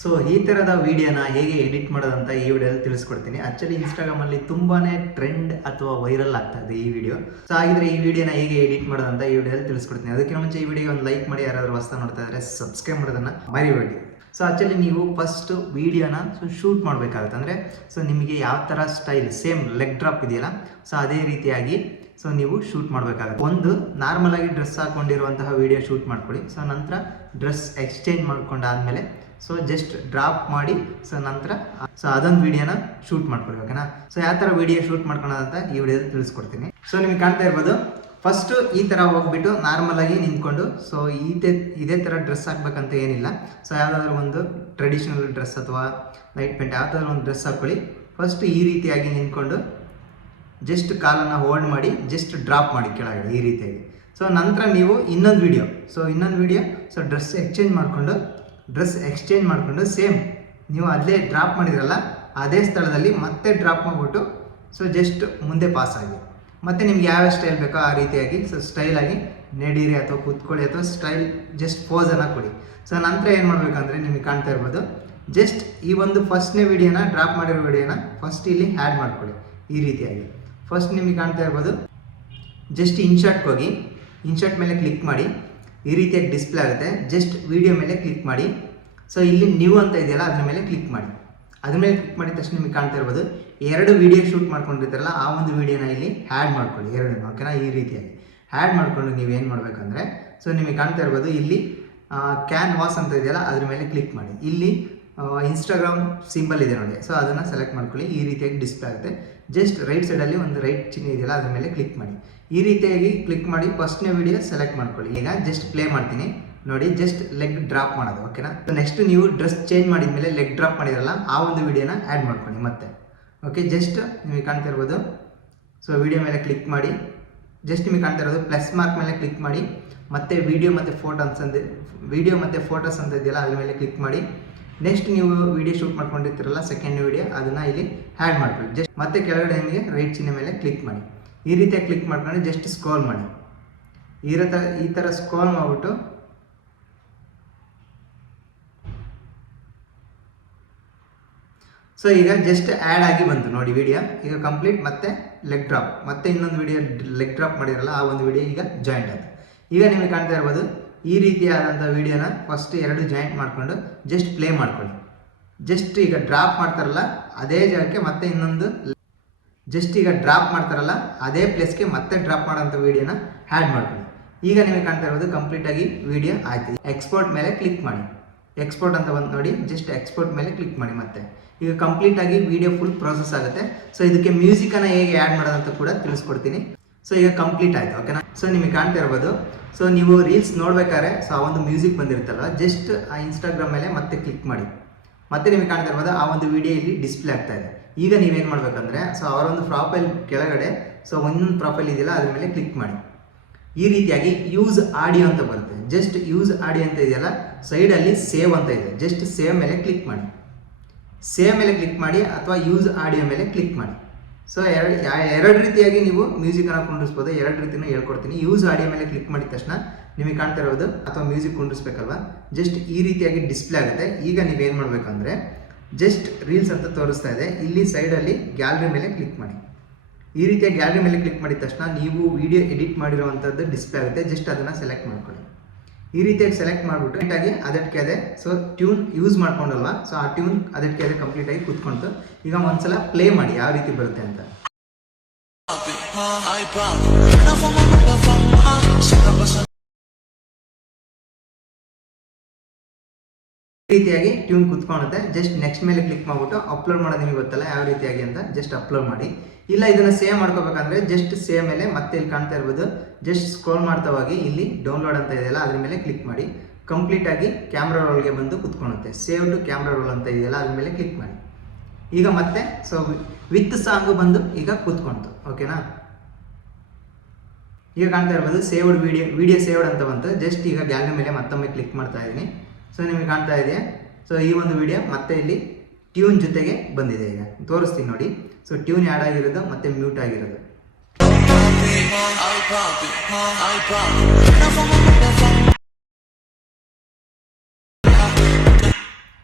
So ಈ ಥರದ ವಿಡಿಯೋನ ಹೇಗೆ ಎಡಿಟ್ ಮಾಡೋದಂತ ಈ ವಿಡಿಯೋದಲ್ಲಿ ತಿಳಿಸ್ಕೊಡ್ತೀನಿ. ಆ್ಯಕ್ಚುಲಿ ಇನ್ಸ್ಟಾಗ್ರಾಮಲ್ಲಿ ತುಂಬಾ ಟ್ರೆಂಡ್ ಅಥವಾ ವೈರಲ್ ಆಗ್ತಾ ಇದೆ ಈ ವಿಡಿಯೋ. ಸೊ ಹಾಗಿದ್ರೆ ಈ ವಿಡಿಯೋನ ಹೇಗೆ ಎಡಿಟ್ ಮಾಡೋದಂತ ಈ ವಿಡಿಯೋದಲ್ಲಿ ತಿಳಿಸ್ಕೊಡ್ತೀನಿ. ಅದಕ್ಕೆ ಮುಂಚೆ ಈ ವಿಡಿಯೋಗೆ ಒಂದು ಲೈಕ್ ಮಾಡಿ, ಯಾರಾದರೂ ಹೊಸ ನೋಡ್ತಾ ಇದ್ದಾರೆ ಸಬ್ಸ್ಕ್ರೈಬ್ ಮಾಡೋದನ್ನು ಮರಿಬೇಡಿ. ಸೊ ಆ್ಯಕ್ಚುಲಿ ನೀವು ಫಸ್ಟ್ ವೀಡಿಯೋನ ಶೂಟ್ ಮಾಡಬೇಕಾಗುತ್ತೆ. ಅಂದರೆ ಸೊ ನಿಮಗೆ ಯಾವ ಥರ ಸ್ಟೈಲ್ ಸೇಮ್ ಲೆಗ್ ಡ್ರಾಪ್ ಇದೆಯಲ್ಲ, ಸೊ ಅದೇ ರೀತಿಯಾಗಿ ಸೊ ನೀವು ಶೂಟ್ ಮಾಡಬೇಕಾಗುತ್ತೆ. ಒಂದು ನಾರ್ಮಲಾಗಿ ಡ್ರೆಸ್ ಹಾಕ್ಕೊಂಡಿರುವಂತಹ ವೀಡಿಯೋ ಶೂಟ್ ಮಾಡ್ಕೊಳ್ಳಿ. ಸೊ ನಂತರ ಡ್ರೆಸ್ ಎಕ್ಸ್ಚೇಂಜ್ ಮಾಡ್ಕೊಂಡಾದ್ಮೇಲೆ ಸೊ ಜಸ್ಟ್ ಡ್ರಾಪ್ ಮಾಡಿ ಸೊ ನಂತರ ಸೊ ಅದೊಂದು ವಿಡಿಯೋನ ಶೂಟ್ ಮಾಡ್ಕೊಳ್ಳಿ. ಓಕೆನಾ? ಸೊ ಯಾವ ಥರ ವಿಡಿಯೋ ಶೂಟ್ ಮಾಡ್ಕೊಳ್ಳೋದಂತ ಈ ವಿಡಿಯೋದಲ್ಲಿ ತಿಳಿಸ್ಕೊಡ್ತೀನಿ. ಸೊ ನಿಮಗೆ ಕಾಣ್ತಾ ಇರ್ಬೋದು, ಫಸ್ಟು ಈ ಥರ ಹೋಗ್ಬಿಟ್ಟು ನಾರ್ಮಲಾಗಿ ನಿಂತ್ಕೊಂಡು ಸೊ ಇದೇ ಥರ ಡ್ರೆಸ್ ಹಾಕ್ಬೇಕಂತ ಏನಿಲ್ಲ. ಸೊ ಯಾವುದಾದ್ರೂ ಒಂದು ಟ್ರೆಡಿಷನಲ್ ಡ್ರೆಸ್ ಅಥವಾ ಲೈಟ್ ಪೇಂಟ್ ಯಾವುದಾದ್ರೂ ಒಂದು ಡ್ರೆಸ್ ಹಾಕ್ಕೊಳ್ಳಿ. ಫಸ್ಟ್ ಈ ರೀತಿಯಾಗಿ ನಿಂತ್ಕೊಂಡು ಜಸ್ಟ್ ಕಾಲನ್ನು ಹೋಲ್ಡ್ ಮಾಡಿ ಜಸ್ಟ್ ಡ್ರಾಪ್ ಮಾಡಿ ಕೆಳಗಡೆ ಈ ರೀತಿಯಾಗಿ. ಸೊ ನಂತರ ನೀವು ಇನ್ನೊಂದು ವಿಡಿಯೋ ಸೊ ಡ್ರೆಸ್ ಎಕ್ಸ್ಚೇಂಜ್ ಮಾಡಿಕೊಂಡು ಸೇಮ್ ನೀವು ಅಲ್ಲೇ ಡ್ರಾಪ್ ಮಾಡಿದ್ರಲ್ಲ ಅದೇ ಸ್ಥಳದಲ್ಲಿ ಮತ್ತೆ ಡ್ರಾಪ್ ಮಾಡಿಬಿಟ್ಟು ಸೊ ಜಸ್ಟ್ ಮುಂದೆ ಪಾಸ್ ಆಗಿ ಮತ್ತು ನಿಮ್ಗೆ ಯಾವ ಸ್ಟೈಲ್ ಬೇಕೋ ಆ ರೀತಿಯಾಗಿ ಸೊ ಸ್ಟೈಲಾಗಿ ನಡೀರಿ ಅಥವಾ ಕೂತ್ಕೊಳ್ಳಿ ಅಥವಾ ಸ್ಟೈಲ್ ಜಸ್ಟ್ ಪೋಸನ್ನು ಕೊಡಿ. ಸೊ ನಂತರ ಏನು ಮಾಡಬೇಕಂದ್ರೆ ನಿಮಗೆ ಕಾಣ್ತಾ ಇರ್ಬೋದು, ಜಸ್ಟ್ ಈ ಒಂದು ಫಸ್ಟ್ನೇ ವಿಡಿಯೋನ ಡ್ರಾಪ್ ಮಾಡಿರೋ ವಿಡಿಯೋನ ಫಸ್ಟ್ ಇಲ್ಲಿ ಆ್ಯಡ್ ಮಾಡ್ಕೊಳ್ಳಿ ಈ ರೀತಿಯಾಗಿ. ಫಸ್ಟ್ ನಿಮಗೆ ಕಾಣ್ತಾ ಇರ್ಬೋದು, ಜಸ್ಟ್ ಇನ್ಶರ್ಟ್ಗೆ ಹೋಗಿ ಇನ್ಶರ್ಟ್ ಮೇಲೆ ಕ್ಲಿಕ್ ಮಾಡಿ, ಈ ರೀತಿಯಾಗಿ ಡಿಸ್ಪ್ಲೇ ಆಗುತ್ತೆ. ಜಸ್ಟ್ ವಿಡಿಯೋ ಮೇಲೆ ಕ್ಲಿಕ್ ಮಾಡಿ. ಸೊ ಇಲ್ಲಿ ನ್ಯೂ ಅಂತ ಇದೆಯಲ್ಲ ಅದ್ರ ಮೇಲೆ ಕ್ಲಿಕ್ ಮಾಡಿ. ಅದ್ರ ಮೇಲೆ ಕ್ಲಿಕ್ ಮಾಡಿದ ತಕ್ಷಣ ನಿಮಗೆ ಕಾಣ್ತಾ ಇರ್ಬೋದು, ಎರಡು ವಿಡಿಯೋ ಶೂಟ್ ಮಾಡ್ಕೊಂಡಿರ್ತಾರಲ್ಲ ಆ ಒಂದು ವಿಡಿಯೋನ ಇಲ್ಲಿ ಆ್ಯಡ್ ಮಾಡ್ಕೊಳ್ಳಿ ಎರಡನ್ನೂ. ಓಕೆನಾ? ಈ ರೀತಿಯಾಗಿ ಆ್ಯಡ್ ಮಾಡಿಕೊಂಡು ನೀವೇನು ಮಾಡಬೇಕಂದ್ರೆ ಸೊ ನಿಮಗೆ ಕಾಣ್ತಾ ಇರ್ಬೋದು ಇಲ್ಲಿ ಕ್ಯಾನ್ವಾಸ್ ಅಂತ ಇದೆಯಲ್ಲ ಅದ್ರ ಮೇಲೆ ಕ್ಲಿಕ್ ಮಾಡಿ. ಇಲ್ಲಿ ಇನ್ಸ್ಟಾಗ್ರಾಮ್ ಸಿಂಬಲ್ ಇದೆ ನೋಡಿ, ಸೊ ಅದನ್ನು ಸೆಲೆಕ್ಟ್ ಮಾಡ್ಕೊಳ್ಳಿ. ಈ ರೀತಿಯಾಗಿ ಡಿಸ್ಪ್ಲೇ ಆಗುತ್ತೆ. ಜಸ್ಟ್ ರೈಟ್ ಸೈಡಲ್ಲಿ ಒಂದು ರೈಟ್ ಚಿಹ್ನೆ ಇದೆಯಲ್ಲ ಅದ್ರ ಮೇಲೆ ಕ್ಲಿಕ್ ಮಾಡಿ. ಈ ರೀತಿಯಾಗಿ ಕ್ಲಿಕ್ ಮಾಡಿ ಫಸ್ಟ್ನೇ ವಿಡಿಯೋ ಸೆಲೆಕ್ಟ್ ಮಾಡ್ಕೊಳ್ಳಿ. ಈಗ ಜಸ್ಟ್ ಪ್ಲೇ ಮಾಡ್ತೀನಿ ನೋಡಿ, ಜಸ್ಟ್ ಲೆಗ್ ಡ್ರಾಪ್ ಮಾಡೋದು. ಓಕೆನಾ? ನೆಕ್ಸ್ಟ್ ನೀವು ಡ್ರೆಸ್ ಚೇಂಜ್ ಮಾಡಿದ ಮೇಲೆ ಲೆಗ್ ಡ್ರಾಪ್ ಮಾಡಿರಲ್ಲ ಆ ಒಂದು ವಿಡಿಯೋನ ಆ್ಯಡ್ ಮಾಡ್ಕೊಳ್ಳಿ ಮತ್ತೆ. ಓಕೆ, ಜಸ್ಟ್ ನಿಮಗೆ ಕಾಣ್ತಾ ಇರ್ಬೋದು, ಸೊ ವಿಡಿಯೋ ಮೇಲೆ ಕ್ಲಿಕ್ ಮಾಡಿ. ಜಸ್ಟ್ ನಿಮಗೆ ಕಾಣ್ತಾ ಇರೋದು ಪ್ಲಸ್ ಮಾರ್ಕ್ ಮೇಲೆ ಕ್ಲಿಕ್ ಮಾಡಿ. ಮತ್ತೆ ವಿಡಿಯೋ ಮತ್ತು ಫೋಟೋಸ್ ಅಂತ ಇದೆಯಲ್ಲ ಅದ್ರ ಮೇಲೆ ಕ್ಲಿಕ್ ಮಾಡಿ. ನೆಕ್ಸ್ಟ್ ನೀವು ವಿಡಿಯೋ ಶೂಟ್ ಮಾಡ್ಕೊಂಡಿರ್ತೀರಲ್ಲ ಸೆಕೆಂಡ್ ವಿಡಿಯೋ ಅದನ್ನು ಇಲ್ಲಿ ಆ್ಯಡ್ ಮಾಡ್ಕೊಳ್ಳಿ. ಜಸ್ಟ್ ಮತ್ತೆ ಕೆಳಗಡೆ ನಿಮಗೆ ರೈಟ್ ಚಿಹ್ನೆ ಮೇಲೆ ಕ್ಲಿಕ್ ಮಾಡಿ. ಈ ರೀತಿಯಾಗಿ ಕ್ಲಿಕ್ ಮಾಡ್ಕೊಂಡು ಜಸ್ಟ್ ಸ್ಕ್ರೋಲ್ ಮಾಡಿ. ಈ ಥರ ಸ್ಕ್ರೋಲ್ ಮಾಡಿಬಿಟ್ಟು ಸೊ ಈಗ ಜಸ್ಟ್ ಆ್ಯಡ್ ಆಗಿ ಬಂತು ನೋಡಿ ವಿಡಿಯೋ. ಈಗ ಕಂಪ್ಲೀಟ್ ಮತ್ತೆ ಲೆಗ್ ಡ್ರಾಪ್, ಮತ್ತೆ ಇನ್ನೊಂದು ವಿಡಿಯೋ ಲೆಗ್ ಡ್ರಾಪ್ ಮಾಡಿರಲ್ಲ ಆ ಒಂದು ವಿಡಿಯೋ ಈಗ ಜಾಯಿಂಟ್ ಆಯಿತು. ಈಗ ನಿಮಗೆ ಕಾಣ್ತಾ ಇರ್ಬೋದು, ಈ ರೀತಿಯಾದಂಥ ವಿಡಿಯೋನ ಫಸ್ಟ್ ಎರಡು ಜಾಯಿಂಟ್ ಮಾಡಿಕೊಂಡು ಜಸ್ಟ್ ಪ್ಲೇ ಮಾಡ್ಕೊಳ್ಳಿ. ಜಸ್ಟ್ ಈಗ ಡ್ರಾಪ್ ಮಾಡ್ತಾರಲ್ಲ ಅದೇ ಜಾಗಕ್ಕೆ ಮತ್ತೆ ಇನ್ನೊಂದು ಈಗ ಡ್ರಾಪ್ ಮಾಡ್ತಾರಲ್ಲ ಅದೇ ಪ್ಲೇಸ್ಗೆ ಮತ್ತೆ ಡ್ರಾಪ್ ಮಾಡೋಂಥ ವಿಡಿಯೋನ ಆ್ಯಡ್ ಮಾಡ್ಕೊಳ್ಳಿ. ಈಗ ನಿಮಗೆ ಕಾಣ್ತಾ ಇರೋದು ಕಂಪ್ಲೀಟಾಗಿ ವಿಡಿಯೋ ಆಯ್ತು. ಎಕ್ಸ್ಪೋರ್ಟ್ ಮೇಲೆ ಕ್ಲಿಕ್ ಮಾಡಿ. ಎಕ್ಸ್ಪೋರ್ಟ್ ಅಂತ ಬಂದು ನೋಡಿ, ಜಸ್ಟ್ ಎಕ್ಸ್ಪೋರ್ಟ್ ಮೇಲೆ ಕ್ಲಿಕ್ ಮಾಡಿ. ಮತ್ತೆ ಈಗ ಕಂಪ್ಲೀಟಾಗಿ ವಿಡಿಯೋ ಫುಲ್ ಪ್ರೋಸೆಸ್ ಆಗುತ್ತೆ. ಸೊ ಇದಕ್ಕೆ ಮ್ಯೂಸಿಕನ್ನು ಹೇಗೆ ಆ್ಯಡ್ ಮಾಡೋದಂತ ಕೂಡ ತಿಳಿಸ್ಕೊಡ್ತೀನಿ. ಸೊ ಈಗ ಕಂಪ್ಲೀಟ್ ಆಯಿತು. ಓಕೆನಾ? ಸೊ ನಿಮಗೆ ಕಾಣ್ತಾ ಇರ್ಬೋದು, ಸೊ ನೀವು ರೀಲ್ಸ್ ನೋಡ್ಬೇಕಾದ್ರೆ ಸೊ ಆ ಒಂದು ಮ್ಯೂಸಿಕ್ ಬಂದಿರುತ್ತಲ್ಲ ಜಸ್ಟ್ ಆ ಇನ್ಸ್ಟಾಗ್ರಾಮ್ ಮೇಲೆ ಮತ್ತೆ ಕ್ಲಿಕ್ ಮಾಡಿ. ಮತ್ತೆ ನಿಮಗೆ ಕಾಣ್ತಾ ಇರ್ಬೋದು ಆ ಒಂದು ವಿಡಿಯೋ ಇಲ್ಲಿ ಡಿಸ್ಪ್ಲೇ ಆಗ್ತಾ ಇದೆ. ಈಗ ನೀವೇನು ಮಾಡಬೇಕಂದ್ರೆ ಸೊ ಅವರ ಒಂದು ಪ್ರೊಫೈಲ್ ಕೆಳಗಡೆ ಸೊ ಒಂದೊಂದು ಪ್ರೊಫೈಲ್ ಇದೆಯಲ್ಲ ಅದ್ರ ಮೇಲೆ ಕ್ಲಿಕ್ ಮಾಡಿ. ಈ ರೀತಿಯಾಗಿ ಯೂಸ್ ಆಡಿಯೋ ಅಂತ ಬರುತ್ತೆ. ಜಸ್ಟ್ ಯೂಸ್ ಆಡಿಯೋ ಅಂತ ಇದೆಯಲ್ಲ ಸೈಡಲ್ಲಿ ಸೇವ್ ಅಂತ ಇದೆ. ಜಸ್ಟ್ ಸೇವ್ ಮೇಲೆ ಕ್ಲಿಕ್ ಮಾಡಿ ಅಥವಾ ಯೂಸ್ ಆಡಿಯೋ ಮೇಲೆ ಕ್ಲಿಕ್ ಮಾಡಿ. ಸೊ ಎರಡು ರೀತಿಯಾಗಿ ನೀವು ಮ್ಯೂಸಿಕನ್ನು ಕುಂಡಿಸ್ಬೋದು. ಎರಡು ರೀತಿನೂ ಹೇಳ್ಕೊಡ್ತೀನಿ. ಯೂಸ್ ಆಡಿಯೋ ಮೇಲೆ ಕ್ಲಿಕ್ ಮಾಡಿದ ತಕ್ಷಣ ನಿಮಗೆ ಕಾಣ್ತಾ ಇರೋದು ಅಥವಾ ಮ್ಯೂಸಿಕ್ ಕುಂಡಿಸ್ಬೇಕಲ್ವಾ ಜಸ್ಟ್ ಈ ರೀತಿಯಾಗಿ ಡಿಸ್ಪ್ಲೇ ಆಗುತ್ತೆ. ಈಗ ನೀವೇನು ಮಾಡಬೇಕಂದ್ರೆ ಜಸ್ಟ್ ರೀಲ್ಸ್ ಅಂತ ತೋರಿಸ್ತಾ ಇದೆ, ಇಲ್ಲಿ ಸೈಡಲ್ಲಿ ಗ್ಯಾಲರಿ ಮೇಲೆ ಕ್ಲಿಕ್ ಮಾಡಿ. ಈ ರೀತಿಯ ಗ್ಯಾಲರಿ ಮೇಲೆ ಕ್ಲಿಕ್ ಮಾಡಿದ ತಕ್ಷಣ ನೀವು ವಿಡಿಯೋ ಎಡಿಟ್ ಮಾಡಿರುವಂಥದ್ದು ಡಿಸ್ಪ್ಲೇ ಆಗುತ್ತೆ. ಜಸ್ಟ್ ಅದನ್ನು ಸೆಲೆಕ್ಟ್ ಮಾಡ್ಕೊಳ್ಳಿ. ಈ ರೀತಿಯಾಗಿ ಸೆಲೆಕ್ಟ್ ಮಾಡಿಬಿಟ್ಟು ನೀಟಾಗಿ ಅದಕ್ಕೆ ಅದೇ ಸೊ ಟ್ಯೂನ್ ಯೂಸ್ ಮಾಡ್ಕೊಂಡಲ್ವಾ ಸೊ ಆ ಟ್ಯೂನ್ ಅದಕ್ಕೆ ಅದೇ ಕಂಪ್ಲೀಟಾಗಿ ಕೂತ್ಕೊಂತು. ಈಗ ಒಂದ್ಸಲ ಪ್ಲೇ ಮಾಡಿ ಯಾವ ರೀತಿ ಬರುತ್ತೆ ಅಂತ. ಈ ರೀತಿಯಾಗಿ ಟ್ಯೂನ್ ಕುತ್ಕೊಳ್ಳುತ್ತೆ. ಜಸ್ಟ್ ನೆಕ್ಸ್ಟ್ ಮೇಲೆ ಕ್ಲಿಕ್ ಮಾಡಿಬಿಟ್ಟು ಅಪ್ಲೋಡ್ ಮಾಡೋದು ನಿಮಗೆ ಗೊತ್ತಲ್ಲ ಯಾವ ರೀತಿಯಾಗಿ ಅಂತ ಜಸ್ಟ್ ಅಪ್ಲೋಡ್ ಮಾಡಿ. ಇಲ್ಲ ಇದನ್ನು ಸೇವ್ ಮಾಡ್ಕೋಬೇಕಂದ್ರೆ ಜಸ್ಟ್ ಸೇವ್ ಮೇಲೆ ಮತ್ತೆ ಇಲ್ಲಿ ಕಾಣ್ತಾ ಇರ್ಬೋದು, ಜಸ್ಟ್ ಸ್ಕ್ರೋಲ್ ಮಾಡ್ತಾ ಹೋಗಿ ಇಲ್ಲಿ ಡೌನ್ಲೋಡ್ ಅಂತ ಇದೆಯಲ್ಲ ಅದ್ರ ಮೇಲೆ ಕ್ಲಿಕ್ ಮಾಡಿ. ಕಂಪ್ಲೀಟಾಗಿ ಕ್ಯಾಮ್ರಾ ರೋಲ್ಗೆ ಬಂದು ಕುತ್ಕೊಳ್ಳುತ್ತೆ. ಸೇವ್ ಟು ಕ್ಯಾಮ್ರಾ ರೋಲ್ ಅಂತ ಇದೆಯಲ್ಲ ಅದ್ರ ಮೇಲೆ ಕ್ಲಿಕ್ ಮಾಡಿ. ಈಗ ಮತ್ತೆ ಸೊ ವಿತ್ ಸಾಂಗು ಬಂದು ಈಗ ಕೂತ್ಕೊಂತು. ಓಕೆನಾ? ಈಗ ಕಾಣ್ತಾ ಇರ್ಬೋದು ಸೇವ್ಡ್ ವಿಡಿಯೋ ಸೇವ್ಡ್ ಅಂತ ಬಂತು. ಜಸ್ಟ್ ಈಗ ಗ್ಯಾಲರಿ ಮೇಲೆ ಮತ್ತೊಮ್ಮೆ ಕ್ಲಿಕ್ ಮಾಡ್ತಾ ಇದ್ದೀನಿ. ಸೊ ನಿಮಗೆ ಕಾಣ್ತಾ ಇದೆಯಾ? ಸೊ ಈ ಒಂದು ವಿಡಿಯೋ ಮತ್ತೆ ಇಲ್ಲಿ ಟ್ಯೂನ್ ಜೊತೆಗೆ ಬಂದಿದೆ. ಈಗ ತೋರಿಸ್ತೀನಿ ನೋಡಿ. ಸೊ ಟ್ಯೂನ್ ಆ್ಯಡ್ ಆಗಿರೋದು ಮತ್ತು ಮ್ಯೂಟ್ ಆಗಿರೋದು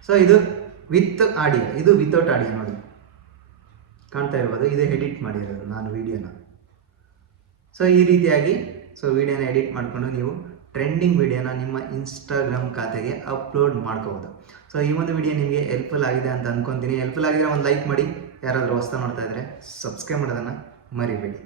ಸೊ ಇದು ವಿತ್ ಆಡಿಯೋ, ಇದು ವಿತೌಟ್ ಆಡಿಯೋ ನೋಡಿ, ಕಾಣ್ತಾ ಇರ್ಬೋದು. ಇದು ಎಡಿಟ್ ಮಾಡಿರೋದು ನಾನು ವಿಡಿಯೋನ. ಸೊ ಈ ರೀತಿಯಾಗಿ ವಿಡಿಯೋನ ಎಡಿಟ್ ಮಾಡಿಕೊಂಡು ನೀವು ಟ್ರೆಂಡಿಂಗ್ ವಿಡಿಯೋನ ನಿಮ್ಮ ಇನ್ಸ್ಟಾಗ್ರಾಮ್ ಖಾತೆಗೆ ಅಪ್ಲೋಡ್ ಮಾಡ್ಕೋಬೋದು. ಸೊ ಈ ಒಂದು ವಿಡಿಯೋ ನಿಮಗೆ ಹೆಲ್ಪ್ಫುಲ್ ಆಗಿದೆ ಅಂತ ಅಂದ್ಕೊತೀನಿ. ಹೆಲ್ಪ್ಫುಲ್ ಆಗಿದ್ರೆ ಒಂದು ಲೈಕ್ ಮಾಡಿ, ಯಾರಾದರೂ ಹೊಸ್ತಾ ನೋಡ್ತಾ ಇದ್ದರೆ ಸಬ್ಸ್ಕ್ರೈಬ್ ಮಾಡೋದನ್ನು ಮರಿಬೇಡಿ.